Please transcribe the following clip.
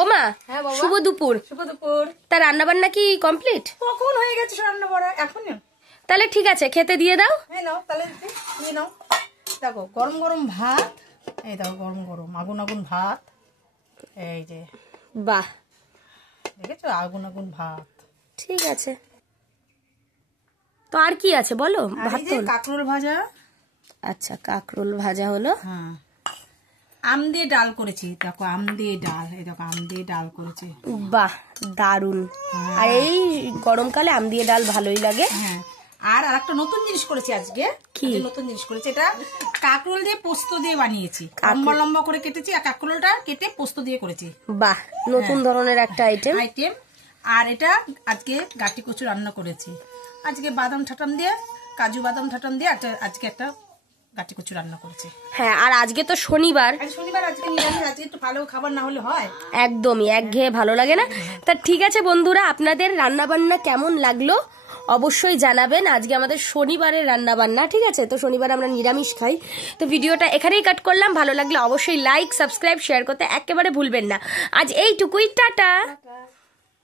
ও মা, শুভ দুপুর। শুভ দুপুর। তা রান্না বান্না কি কমপ্লিট? কখন হয়ে গেছে রান্না বান্না? এখনই? তাহলে ঠিক আছে, খেতে দিয়ে দাও। হ্যাঁ নাও, তাহলে দিয়ে নাও। দেখো গরম গরম ভাত, এই দেখো গরম গরম আগুন আগুন ভাত, এই যে বাহ, দেখেছো আগুন আগুন ভাত। ঠিক আছে, তো আর কি আছে বলো? ভাত তো কাঁকরোল ভাজা। আচ্ছা, কাঁকরোল ভাজা হলো। হ্যাঁ, আম দিয়ে ডাল করেছি। দেখো আম দিয়ে ডাল, এই দেখো আম দিয়ে ডাল করেছি। বাহ, দারুন। আর এই গরমকালে আম দিয়ে ডাল ভালোই লাগে। হ্যাঁ, আর একটা নতুন জিনিস করেছি আজকে। কি নতুন জিনিস করেছি? এটা কাঁকরোল দিয়ে পোস্ত দিয়ে বানিয়েছি। লম্বা লম্বা করে কেটেছি আর কাঁকরোলটা কেটে পোস্ত দিয়ে করেছি। বাহ, নতুন ধরনের একটা আইটেম। আর এটা আজকে গাটি কচু রান্না করেছি। আজকে বাদাম ঠাটাম দিয়ে, কাজু বাদাম ঠাটাম দিয়ে আজকে একটা গাটি কচু রান্না করেছি। হ্যাঁ, আর আজকে তো শনিবার। আজকে নিরামিষ। আজকে একটু ভালো খাবার না হলে হয়? একদমই একঘেয়ে ভালো লাগে না। তা ঠিক আছে বন্ধুরা, আপনাদের রান্না বান্না কেমন লাগলো অবশ্যই জানাবেন। আজকে আমাদের শনিবারের রান্না বান্না, ঠিক আছে? তো শনিবার আমরা নিরামিষ খাই। তো ভিডিওটা এখানেই কাট করলাম। ভালো লাগলে অবশ্যই লাইক, সাবস্ক্রাইব, শেয়ার করতে একেবারে ভুলবেন না। আজ এইটুকুই, টাটা।